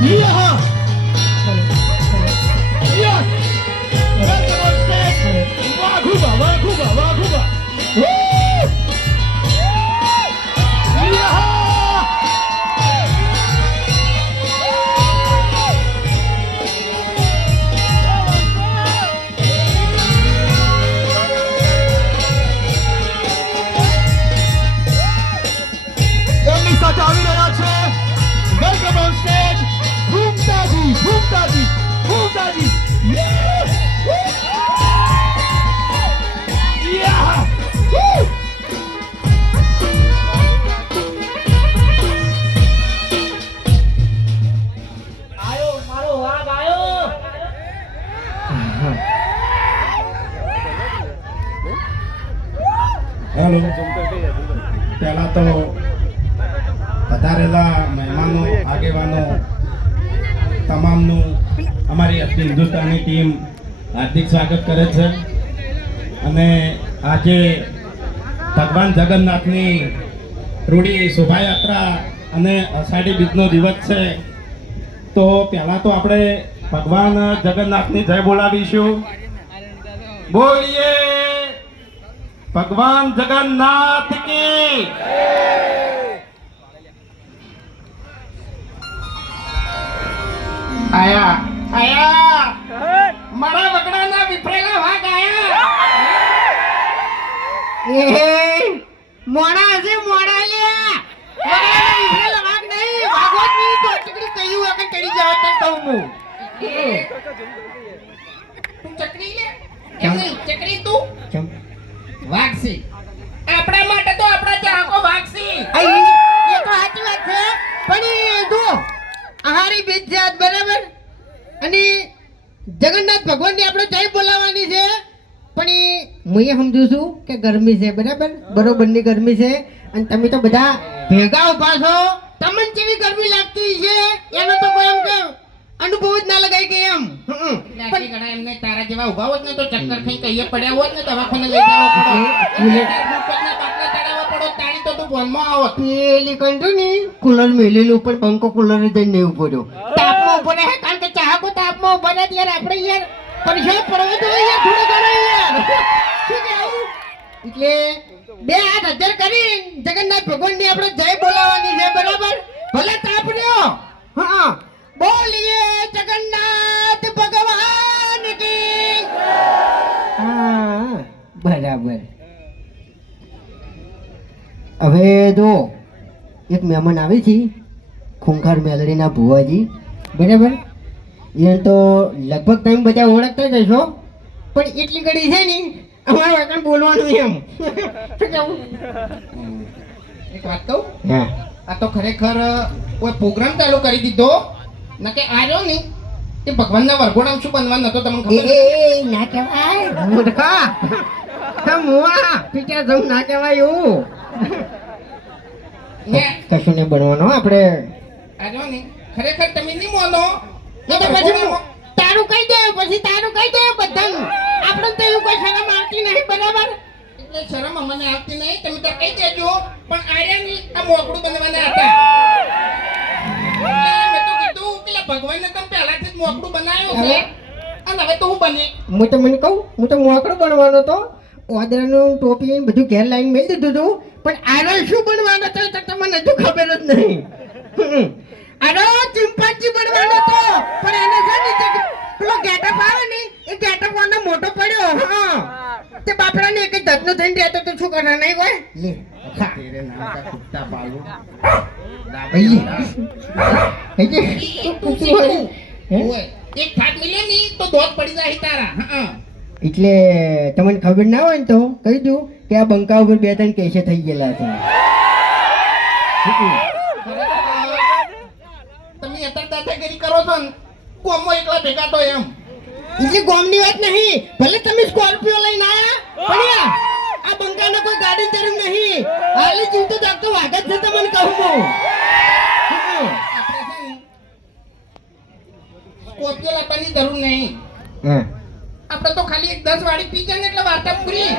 Yeah! Yes! Welcome on stage! Wakuba, Wakuba, Wakuba! Woo! Yeah! એમની સાથે આવી રહ્યા છે વેલકમ ઓન સ્ટેજ ભૂમતાજી ભૂમતાજી ભૂમતાજી યા આયો મારો વાઘ આયો. હેલો પહેલા તો પધારેલા મહેમાનો આગેવાનો તમામનું અમારી હિન્દુસ્તાની ટીમ હાર્દિક સ્વાગત કરે છે અને આજે ભગવાન જગન્નાથની રૂડી શોભાયાત્રા અને અષાઢી બીજનો દિવસ છે તો પહેલાં તો આપણે ભગવાન જગન્નાથની જય બોલાવીશું. બોલીએ ભગવાન જગન્નાથ કી. આયા આયા મારા વગડાના વિફરેલા વાઘ આયા. મોડા હશે મોડા લ્યા. મોડા વિફરેલા વાઘ નહીં, ભાગવતની ચોટકડી કહ્યું વગર ચડી જાવ તો કહું હું. તું ચકડી લે કેમ નહીં ચકડી તું કેમ વાઘસી આપણા માટે તો આપણા ચાહકો વાઘસી. એ તો સાચી વાત છે પણ એ જો આહારી બીજ જાત બરાબર અને જગન્નાથ ભગવાનની આપણે જય બોલાવવાની છે પણ એ હું એ સમજુ છું કે ગરમી છે બરાબર બરોબરની ગરમી છે અને તમે તો બધા ભેગા ઉભા છો તમને કેવી ગરમી લાગતી છે એનો તો કોઈ એમ કે અનુભવ જ ના લગાય કે એમ લાગી ઘણા એમને તારા જેવા ઉભા હોત ને તો ચક્કર ખાઈ કહીએ પડ્યા હોત ને દવાખાને લઈ જવા પડો બાટલા ચડાવવા પડો તાળી તો તું ફોનમાં આવત. પેલી કંટુ ની કુલર મેલેલું પણ પંખો કુલર જઈને નહીં ઉભો રહ્યો તાપમાં ઉભો રહે કારણ કે ચાહકો તાપમાં ઉભા રહે ત્યારે આપણે યાર પરેશાન પડવો તો યાર થોડું ઘણું યાર શું કહેવું એટલે બે હાથ હજાર કરી જગન્નાથ ભગવાનની આપણે જય બોલાવવાની છે બરાબર ભલે તાપ રહ્યો હા બોલીએ જગન્નાથ ભગવાન કી. હા બરાબર. હવે જો એક મહેમાન આવે છે ખૂંખાર મેલડીના ભુવાજી બરાબર એ તો લગભગ તમે બધા ઓળખતા જ હશો પણ એટલી ઘડી છે ને અમારે વાકણ બોલવાનું એમ શું કહું એક વાત કહું હા આ તો ખરેખર કોઈ પ્રોગ્રામ ચાલુ કરી દીધો ના કે આવ્યો ને તે ભગવાનના વરઘોડામાં શું બનવાનું નતો તમને ખબર એ ના કહેવાય મૂર્ખા મુવા પીટા જમ ના કહેવાય એવું ને કશું નહીં બનવાનું આપણે આવ્યો ને ખરેખર તમે નહીં માનો એ તો પછી તારું કહી દે પછી તારું કહી દે બધાનું આપણે તો એવું કોઈ શરમ આવતી નહીં બરાબર એટલે શરમ અમને આવતી નહીં તમે તો કહી દેજો પણ આર્યા ની આ મોકળું બનવાના હતા એટલે મેં તો કીધું પેલા ભગવાનને તમે પહેલાથી જ મોકળું બનાવ્યું છે અને હવે તો હું બને હું તો મને કહું હું તો મોકળો બનવાનો તો ઓદરાનું ટોપી બધું ઘેર લાઈન મેળ દીધું હતું પણ આરો શું બનવાનો હતો તો તમને હજુ ખબર જ નહીં આરો ચિંપાંજી બનવાનો હતો પણ એને છે ને તે પેલો ગેટઅપ આવે ને એ ગેટઅપ વાળો મોટો પડ્યો હા તે બાપડાને એક જ ધતનો થઈને રહેતો તો શું કરવાનું નહીં કોઈ લે ખા તેરે નામ કા કુત્તા પાલુ. ઓય એક થાક મિલે ની તો દોત પડી જાય તારા હા એટલે તમને ખબર ના હોય ને તો કહી દઉં કે આ બંકા ઉપર બે ત્રણ કેસે થઈ ગયેલા છે તમે અત્યારે દાદાગીરી કરો છો ને કોમો એકલા ભેગા તો એમ એટલે ગોમની વાત નહીં ભલે તમે સ્કોર્પિયો લઈને આયા પણ યાર આ બંકાનો કોઈ ગાડી જરૂર નહીં હાલી જીવતો જાગતો વાગ જ છે તમને કહું હું આપણે છે ને સ્કોર્પિયો લાવવાની જરૂર નહીં હા આપણે તો ખાલી એક 10 વાળી પી જાય ને એટલે વાર્તા પૂરી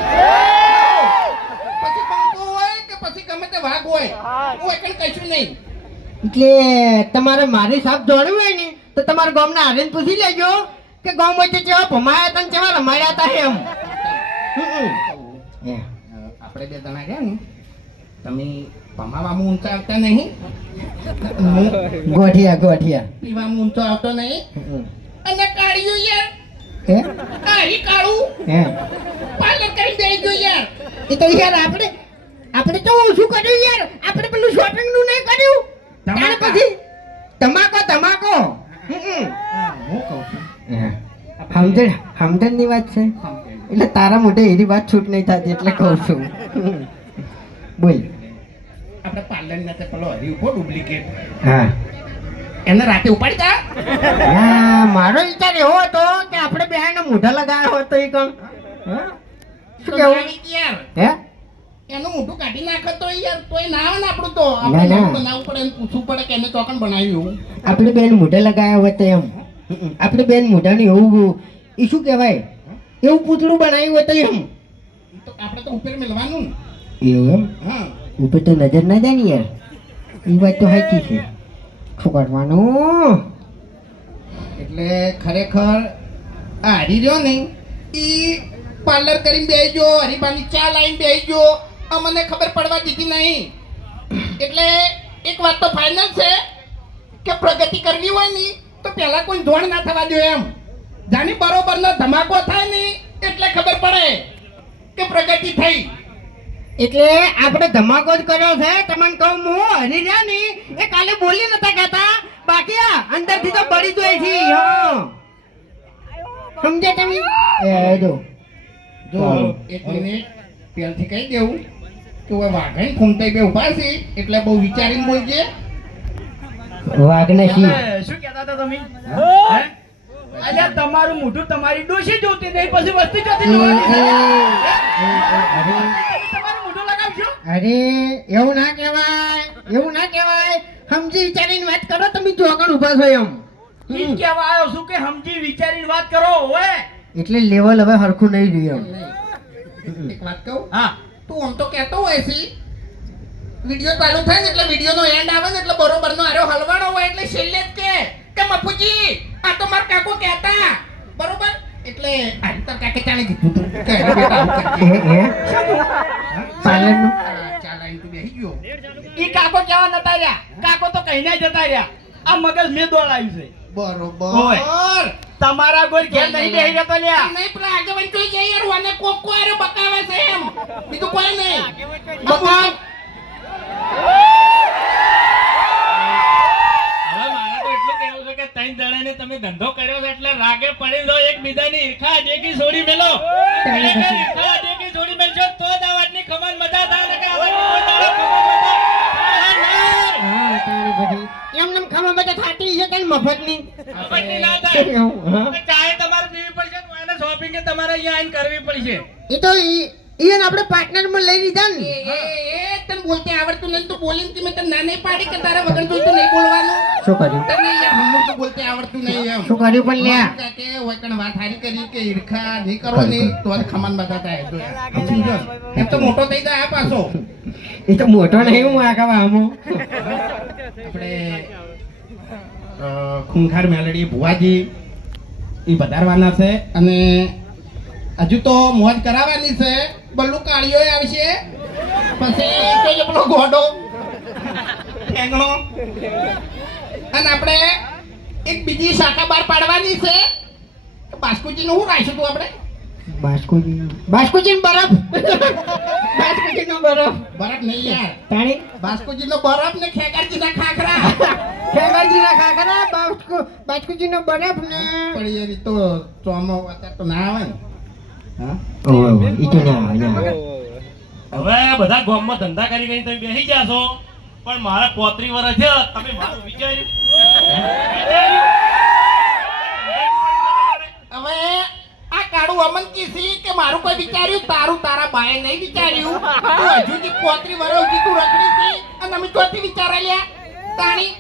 પછી પંખો હોય કે પછી ગમે તે વાઘ હોય હું એકણ કશું નહીં એટલે તમારે મારી સાપ જોડવી હોય ને તો તમારા ગામના આવીને પૂછી લેજો કે ગામ વચ્ચે કેવા ભમાયા હતા ને કેવા રમાડ્યા હતા એમ. આપણે બે જણા ગયા ને તમે ભમાવામાં ઊંચા આવતા નહીં, હું ગોઠિયા પીવામાં ઊંચો આવતો નહીં. અને કાળિયું યાર, હે કાળી કાળું હે પાર્લર કરી દઈ ગયો યાર. એ તો યાર આપણે તો ઓછું કર્યું યાર, આપણે પેલું શોપિંગ નું નહીં કર્યું. ત્યાર પછી તમાકો હું કહું છું સમજણ ની વાત છે એટલે તારા મોઢે એની વાત છૂટ નહીં થતી એટલે કહું છું. બોલ. આપણે પાર્લર ના પેલો હરી ઉભો ડુપ્લિકેટ, હા એને રાતે ઉપાડી તા. મારો વિચાર એવો હતો કે આપણે બેહાને મોઢા લગાવ્યા હોત તો એ કોણ શું કેવું યાર હે એનું મોઢું કાઢી નાખે તો યાર તોય ના આવે ને આપણું તો ના, આપણે ના. બનાવવું પડે ને પૂછવું પડે કે એને ચોકન બનાવ્યું. આપણે બેન મોઢા લગાવ્યા હોત તો એમ આપણે બેન મોઢાને એવું એ શું કહેવાય એવું પૂતળું બનાવ્યું હોય તો એમ તો આપણે તો ઉપર મેળવાનું ને. એવું એમ હા ઉપર તો નજર ના જાય ને યાર એ વાત તો સાચી છે. શું કરવાનું એટલે ખરેખર આ હરી રહ્યો ને ઈ પાર્લર કરીને બેસજો, હરીબાની ચા લાઈન બેસજો, અમને ખબર પડવા દીધી નહીં. એટલે એક વાત તો ફાઇનલ છે કે પ્રગતિ કરવી હોય ને તો પહેલા કોઈ ધોણ ના થવા દો એમ. જાણી બરોબરનો ધમાકો થાય ને એટલે ખબર પડે કે પ્રગતિ થઈ. એટલે આપણે ધમાકો જ કર્યો છે. તમને કહું હું હરી રહ્યા ને એ કાલે બોલી નતા કહેતા, બાકી આ અંદરથી તો બળી જોઈ છે. હા સમજે તમે જો જો એક મિનિટ પહેલથી કહી દેવું કે હવે વાઘણ ફૂમતાઈ બે ઉભા છે એટલે બહુ વિચારીને બોલજે. વાઘને શી શું કહેતા હતા તમે? અલ્યા તમારું મોઢું તમારી ડોશી જોતી નહીં, પછી વસ્તી જોતી જોવાની છે. તમારું મોઢું લગાવશો? અરે એવું ના કહેવાય સમજી વિચારીને વાત કરો. તમે ચોકણ ઉભા છો એમ ઈ જ કહેવા આવ્યો છું કે સમજી વિચારીને વાત કરો. ઓય એટલે લેવલ હવે હરખું નહીં રહ્યું એક વાત કહું, હા તું આમ તો કહેતો હોય છે વિડિયો ચાલુ થાય ને એટલે વિડિયોનો એન્ડ આવે ને એટલે બરોબરનો આરો હલવાણો હોય એટલે છેલ્લે જ કે મફુજી આ તો માર કાકો કહેતા બરોબર. એટલે આ તાર કાકે ચાલે કીધું તું કે અરે બેટા આવું કરજે. પાર્લરનું ચાલ આઈ તું બેહી ગયો. ઈ કાકો કેવા નતા રહ્યા, કાકો તો કહીને જતા રહ્યા. આ મગજ મેં દોડાયું છે. બરોબર તમારા કોઈ ઘેર નહીં બેહી જતો લ્યા. નહીં પેલા આગેવાન જોઈ જાય યાર વાને કોક કો આરો બકાવે છે એમ બીજું કોઈ નહીં. બકાવ હવે મારા તો એટલું કહેવું છે કે ત્રણ જણાને તમે ધંધો કર્યો છે એટલે રાગે પડી લો, એકબીજાની ઈર્ખા દેખી છોડી મેલો. ખરેખર ઈર્ખા દેખી છોડી મેલશો તો જ આ વાતની ખબર મજા થાય ને કે આ વાતની કોઈ દાડો ખબર મજા થાય નહીં. હા તારી બધી એમને ખાવા માટે થાતી છે કઈ મફતની ખબરની ના થાય. હા. તો ચાય તમારે પીવી પડશે તો એને શોપિંગ એ તમારે અહીંયા આવીને કરવી પડશે. એ તો ઈયન આપણે પાર્ટનરમાં લઈ લીધા ને એ તને બોલતે આવડતું નહીં તો બોલીને કે મેં તને ના નહીં પાડી કે તારા વગર જોઈતું નહીં બોલવાનું. શું કર્યું તને યાર હમણાં તો બોલતે આવડતું નહીં એમ. શું કર્યું પણ લ્યા કે હોય કણ વાત હારી કરી કે ઈર્ખા નહીં કરો ને તો જ ખમાન બધા થાય તો યાર. સમજો ને? એમ તો મોટો થઈ જાય આ પાછો. એ તો મોટો નહીં હું આખા આમો આપણે ખૂંખાર મેલડી ભુવાજી એ વધારવાના છે અને હજુ તો મોજ કરાવવાની છે. બલ્લુ કાળીઓ આવશે પછી તો જે પેલો ગોડો ઠેંગણો અને આપણે એક બીજી શાખા બહાર પાડવાની છે. બાસ્કુજી નું શું રાખ્યું તું આપણે? બાસ્કુજી બરફ બાસ્કુજી નો બરફ બરફ નહીં યાર, તાણી બાસ્કુજી નો બરફ ને ખેગારજી ના ખાખરા. ખેગાજી ના ખાખરા બાસ્કુજી નો બરફ ને પણ યાર ઈ તો ચોમો અત્યારે તો ના આવે ને. હા ઓય ઈ તો ના આવે હવે બધા ગામમાં ધંધા કરી કરીને તમે બેસી ગયા છો પણ મારા 35 વર્ષ થયા તમે મારું વિચાર્યું? હવે આ કાળું અમન કીસી કે મારું કોઈ વિચાર્યું તારું તારા બાએ નહીં વિચાર્યું. તું હજુ જે 35 વર્ષ સુધી તું રખડી હતી અને અમે ચોથી વિચારા લ્યા તાણી.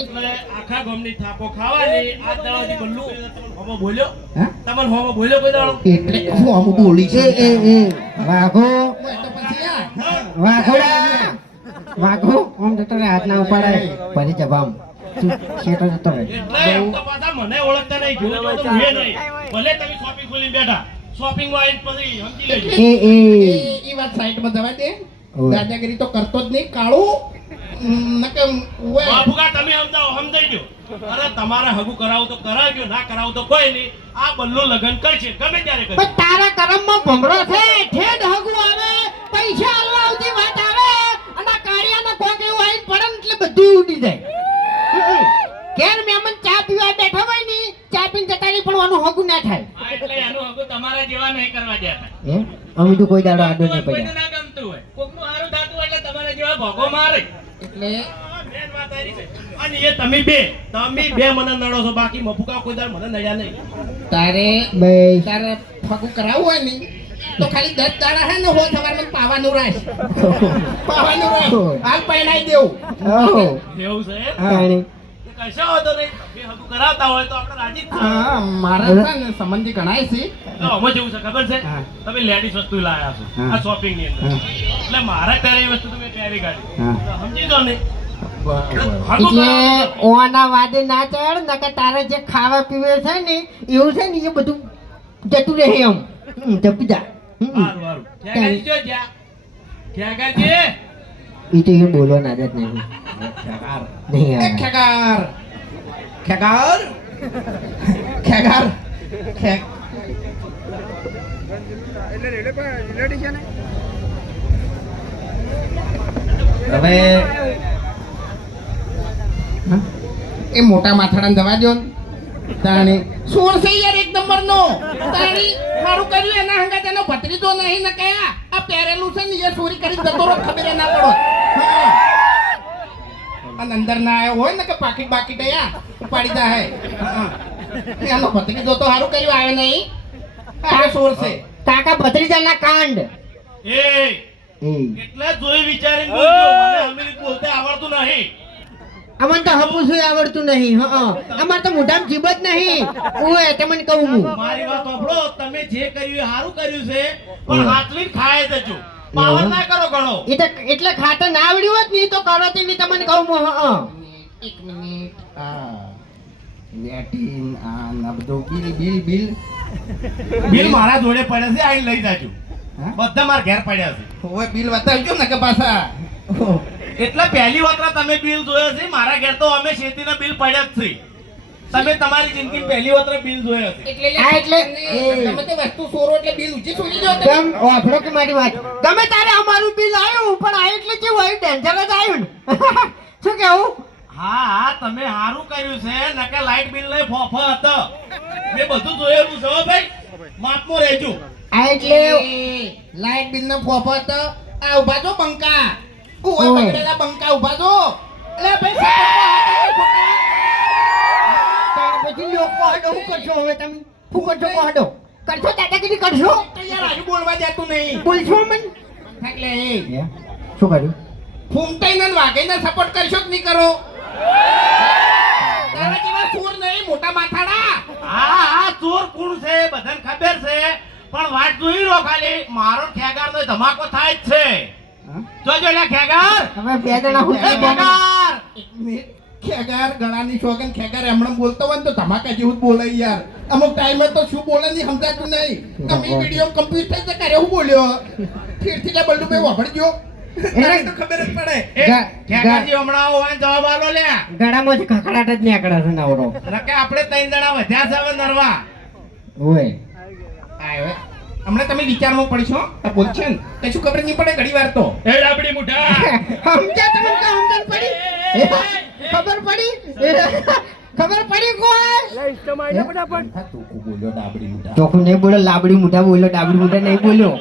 એટલે આખા ગામની થાપો ખાવાની આ દાડાથી બલ્લુ તમને હોમો બોલ્યો? હા? તમને હોમો બોલ્યો કોઈ દાડો? એટલે હું આમ બોલી છે એ વાઘો તો પછી યાર વાઘોડા વાઘો આમ જતો રહે હાથ ના ઉપાડાય ફરી જવામ તું શેઠો જતો રહે એટલે એમ તો પાછા મને ઓળખતા નહીં જોયો તો મેં નહીં ભલે તમે શોપિંગ ખોલી બેઠા શોપિંગ માં આવીને પછી સમજી લેજો એ એ વાત સાઈડમાં જવા દે ઓય. દાદાગીરી તો કરતો જ નહીં કાળું નકે ઓય. બાપુકા તમે સમજાઈ ગયો અરે તમારે હગું કરાવું તો કરાવજો ના કરાવું તો કોઈ નહીં આ બલ્લો લગન કરશે ગમે ત્યારે કરશે પણ તારા કરમમાં ભમરો છે ઠેડ હગું આવે પૈસા આલવા આવતી વાત આવે અને આ કાળિયાના કોક એવું આવીને પડે ને એટલે બધું ઉડી જાય ઘેર મહેમાન ચા પીવા બેઠા હોય ને ચા પીને જતા રહી પણ આનું હગું ના થાય હા, એટલે એનું હગું તમારા જેવા નહીં કરવા દેતા હે અમે તો કોઈ દાડો આડો નહીં કોઈને પડ્યા ના ગમતું હોય કોકનું સારું થતું હોય એટલે તમારા જેવા ભોગો મારે એટલે મેન વાત આ રહી છે. અને એ તમે બે મને નડો છો બાકી મફુકા કોઈ દાડ મને નડ્યા નહીં તારે બસ તારે ફગું કરાવવું હોય ને તો ખાલી 10 દાડા હે ને હો સવારમાં પાવાનું રાખ પાવાનું રાખ હાલ પહેણાઈ દેવું ઓહો એવું છે તાણી કશો વાંધો નહીં બે હગું કરાવતા હોય તો આપણે રાજી જ છીએ. હા મારા છે ને સંબંધી ગણાય છે તો આમાં જેવું છે ખબર છે હા. તમે લેડીઝ વસ્તુ લાયા છો હા. આ શોપિંગ ની અંદર હા. એટલે મારા પહેરેલી વસ્તુ તમે પહેરી કાઢી હા. તો સમજી દો ને હગું એટલે કરાવો. ઓના વાદે ના ચડ નકર તારે જે ખાવા પીવે છે ને એવું છે ને એ બધું જતું રહે એમ જપી જા સારું, સારું. ક્યાં ગાડી જો જ્યાં? ક્યાં ગાડી? એ તો એ બોલવાની આદત નહીં નહીં એ આવે ખેગાર ખેગાર ખેગાર ખેગ હવે એ મોટા માથાડાને જવા દો ને. તાણી સોર છે યાર એક નંબરનો તાણી મારું કર્યું એના હંગા તેનો ભત્રીજો નહીં ને કયા આ પહેરેલું છે ને એ ચોરી કરી જતો રહો ખબર ના પડો હા. અને અંદર ના આવ્યો હોય ને કે પાકીટ બાકીટ આયા ઉપાડી દા હે હા. એનો ભત્રીજો તો સારું કર્યું આવે નહીં આ સોર છે કાકા ભત્રીજાના કાંડ એ એ એટલે જોઈ વિચારીને બોલજો મને અમીરી બોલતે આવડતું નહીં અમને તો હપુસું આવડતું નહીં હા અમાર તો મોઢામાં જીભ જ નહીં ઓય તમને કહું હું મારી વાત સાંભળો તમે જે કર્યું એ સારું કર્યું છે પણ હાથવીને ખાય જજો પાવર ના કરો ઘણો એ તો એટલે ખાતર ના આવડ્યું હોત ને ઈ તો કરો તે નહીં તમને કહું હું હા એક મિનિટ આ વેટિંગ આ ના બધું બિલ બિલ મારા જોડે પડે છે આઈ લઈ જાજો હા? બધા મારા ઘેર પડ્યા છે હવે બિલ બતાવજો ને કે પાછા એટલે પહેલી વખત તમે બિલ જોયો છે મારા ઘેર તો અમે શેતીના બિલ પડ્યા જ છે તમે તમારી જિંદગી પહેલી વખત બિલ જોયો છે એટલે આ એટલે તમે તે વસ્તુ સોરો એટલે બિલ ઊંચી છોડી દો તમે. ગમ ઓફરો કે મારી વાત ગમે તારે અમારું બિલ આવ્યું પણ આ એટલે કેવું આવ્યું ડેન્જર જ આવ્યું ને શું કેવું હા તમે સારું કર્યું છે નકે લાઈટ બિલ લઈ ફોફો હતો મેં બધું જોયેલું છે હો ભાઈ માપમાં રહેજો આ એટલે લાઈટ બિલ નો ફોફત આ ઉભા છો બંકા ઓય ઓય. બગડેલા બંકા ઉભા છો એટલે ભાઈ તાર પછી લોકો હાડો શું કરશો હવે તમે શું કરશો હાડો કરશો દાદાગીરી કરશો યાર આજુ બોલવા દેતું નહીં બોલશો મન એટલે એ શું કર્યું ફૂમતાઈને ને વાઘઈને સપોર્ટ કરશો કે નહીં કરો તારા જેવા ચોર નહીં મોટા માથાડા હા હા ચોર કોણ છે બધાને ખબર છે પણ વાત જોઈ લો ખાલી મારો ખેગાર તો ધમાકો થાય જ છે જોજો લે ખેગાર હવે બે જણા હું એ ખેગાર એક મિનિટ ખેગાર ગળાની શોગન ખેગાર હમણાં બોલતો હોય ને તો ધમાકા જેવું જ બોલે યાર અમુક ટાઈમે તો શું બોલે નહીં સમજાતું નહીં તમે વિડીયો કમ્પ્લીટ થઈ જાય કરે હું બોલ્યો ફીરથી લે બલ્લુ ભાઈ વાપરજો તારે તો ખબર જ પડે ખેગારજી હમણાં આવો અને જવાબ આલો લે ગળામાં જ ખખડાટ જ નીકળે છે નવરો નકે આપણે ત્રણ જણા વધ્યા છે હવે નરવા ઓય આયો હમણાં તમે વિચારમાં પડશો આ બોલ છે ને કશું ખબર નહીં પડે ઘડી વાર તો એ ડાબડી મુઠા સમજ્યા તમને કે સમજણ પડી ખબર પડી ખબર પડી કોઈ બોલ્યો ડાબડી મોટા ચોખ્ખું નહીં બોલો લાબડી મોટા બોલ્યો ડાબડી મોટા નહીં બોલ્યો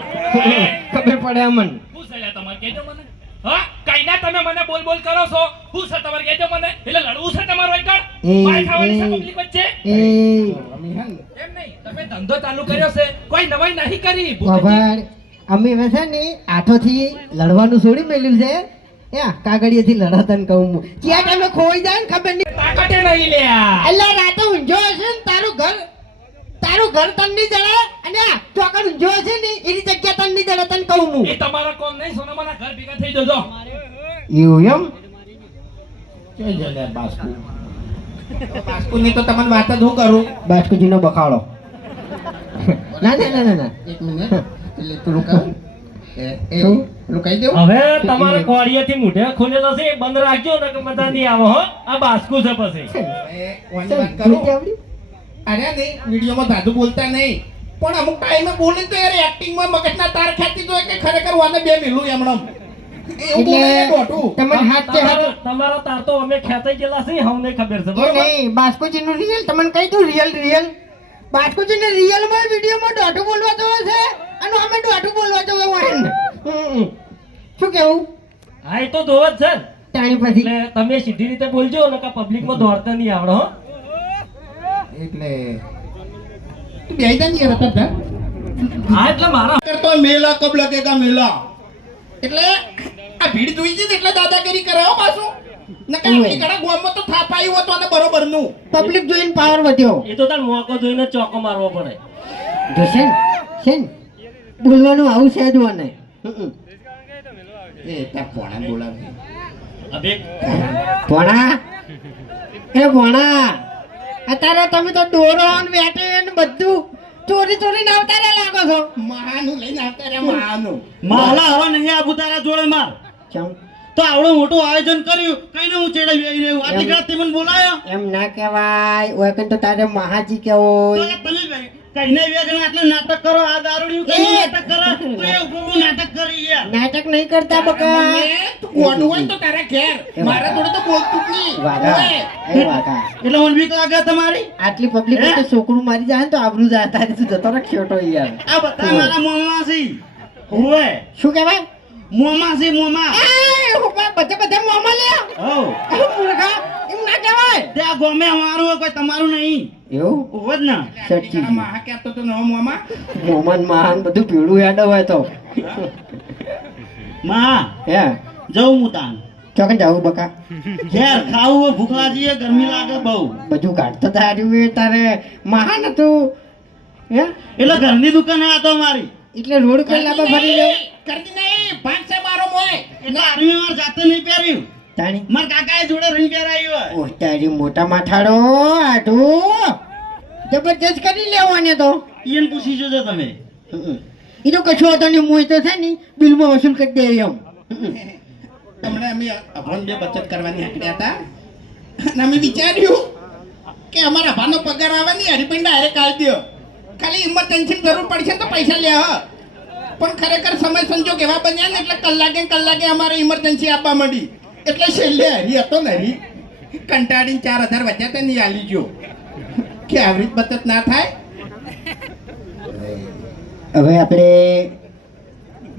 ખબર પડે અમન શું છે લે તમારે કહેજો મને હા કઈના તમે મને બોલ બોલ કરો છો શું છે તમારે કહેજો મને એટલે લડવું છે તમારો એકડ માર ખાવાની છે પબ્લિક વચ્ચે એ અમે હે ને એમ નહીં તમે ધંધો ચાલુ કર્યો છે કોઈ નવાઈ નહીં કરી બાબા અમે હવે છે ને હાથોથી લડવાનું છોડી મેલ્યું છે કાગળિયેથી લડાતા ને કહું હું ક્યાં ટાઈમે ખોઈ જાય ને ખબર નહીં તાકાતે નહીં લ્યા એટલે રાતે ઊંઝો હશે ને તારું ઘર તન નહીં જડે અને આ ચોકડ ઊંઝો હશે ને એની જગ્યા તન નહીં જડે તને કહું હું એ તમારા કોમ નહીં સોનામાના ઘર ભેગા થઈ જજો એવું એમ જોઈ જો લે બાસ્કુ બાસ્કુની તો તમને વાત જ હું કરું. બાસ્કુજીનો બખાડો ના ના ના ના ના એક મિનિટ એટલે તું કહું એ શું? પેલું કહી દઉં. હવે તમારે કોળિયાથી મૂઢે ખુલેલો છે એ બંધ રાખજો ને કે બધા નહીં આવો હો આ બાસ્કુ છે પછી એ ઓની વાત કરું. અરે નહીં વિડીયોમાં દાદુ બોલતા નહીં પણ અમુક ટાઈમે બોલે તો યાર એક્ટિંગમાં મગજના તાર ખેંચી દો કે ખરેખર વાને બે મિલું એમણમ એવું બોલે ને દોઢું. તમને હાથ છે હાથ તમારા તાર તો અમે ખેંચાઈ ગયેલા છે હમને ખબર છે એ બરોબર નહીં બાસ્કુજીનું રિયલ તમને કહી દઉં રિયલ બાસ્કુજીને રિયલમાં વિડીયોમાં દોઢું બોલવા જવો છે અને અમે દોઢું બોલવા જવો હોય ને. શું કેવું હા એ તો દોવ જ છે ને. તાણી પછી એટલે તમે સીધી રીતે બોલજો ને કે પબ્લિકમાં દોડતા નહીં આવડો હો એટલે તું બેહી જા ને યાર હતા હા એટલે મારા કરતો મેલા કબ લગેગા મેલા એટલે આ ભીડ જોઈ છે ને એટલે દાદાગીરી કરે હો પાછું નકર આપણી કડા ગોમમાં તો થાપ આવ્યું હતું અને બરોબરનું. પબ્લિક જોઈને પાવર વધ્યો એ તો તાર મોકો જોઈને ચોકો મારવો પડે જોશે ને બોલવાનું આવું છે જ મને એ ત્યાં પોણા બોલાવે અબે ભણા એ ભણા અત્યારે તમે તો દોરો ને વેટે ને બધું ચોરી આવતા રહ્યા લાગો છો. મહાનું લઈને આવતા રહ્યા મહાનું. માલા હવે નહીં આબુ તારા જોડે માર ચમ તો આવડું મોટું આયોજન કર્યું કઈને હું ચેડે વેઈ રહ્યો આટલી ઘણા તે મને બોલાયો એમ ના કહેવાય ઓય કન તો તારે મહાજી તો કેવો કે તમે કઈને વેજણ આટલે નાટક કરો આ દારૂડિયું કઈ નાટક કરે તો એ ઉપર નાટક કરી યાર નાટક નહીં કરતા બકા મમ્મી, તું ગોડું હોય ને તો તારા ઘેર મારા જોડે તો બોલતું જ નહીં. વાઘા ઓય, એ વાઘા એટલે મને બીક લાગે તમારી આટલી પબ્લિક તો છોકરું મારી જાય ને તો આબરૂ જાય તારે તું જતો રાખ છોટો યાર આ બધા મારા મોમાં છે હોવે શું કહેવાય મોમાં છે મોમાં એ હોપા બધે મોમાં લે હો મૂર્ખા એમ ના કહેવાય તે આ ગોમે અમારું હોય, કોઈ તમારું નહીં એવું હોવે જ ને સચ્ચી તારા માહા કહેતો તો નવો મોમાં. મોમન મહાન બધું પીળું યાદ હોય તો માં હે જવું હું તાન ચોકન જાવું બકા ઘેર ખાવું હોય, ભૂખ લાગી હોય, ગરમી લાગે બહુ બધું કાઢતો તાર્યું એ તારે મહાન હતું હે એટલે ઘરની દુકાને આ તો મારી એટલે રોડ પર લાંબા ફરી જાવ કરતી નહીં ભાગ છે મારો મોય. એટલે આર્મી માર જાતે નહીં પહેર્યું તાણી માર કાકાએ જોડે રહીને પહેરાયું હોય ઓહ તારી મોટા માથાડો આઢું જબરજસ્ત કરી લેવાને તો એને પૂછી જોજો તમે એ તો કશું હતો ને હું તો છે ને બિલમાં વસૂલ કરી દે એમ હમણાં અમે અભણ બે બચત કરવાની આંકડ્યા હતા અને અમે વિચાર્યું કે અમારા ભાનો પગાર આવે ને હરિપણ ડાયરેક્ટ આવી દો ખાલી ઇમરજન્સી જરૂર પડશે ને તો પૈસા લે હ પણ ખરેખર સમય સંજોગ એવા બન્યા ને એટલે કલાકે અમારે ઇમરજન્સી આપવા માંડી એટલે છેલ્લે હરી હતો ને હરી કંટાળીને 4000 વધ્યા હતા નહીં આલી ગયો કે આવી રીત બચત ના થાય. હવે આપણે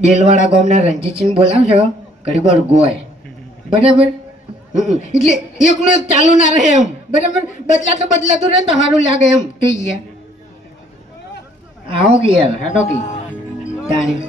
ડેલવાડા ગામના રણજીતસિંહ બોલાવજો ઘડી વાર ગોય બરાબર એટલે એકલું એક ચાલુ ના રહે એમ બરાબર બદલાતું રહે ને તો સારું લાગે એમ થઈ ગયા આવો કે યાર હાટો કે તાણી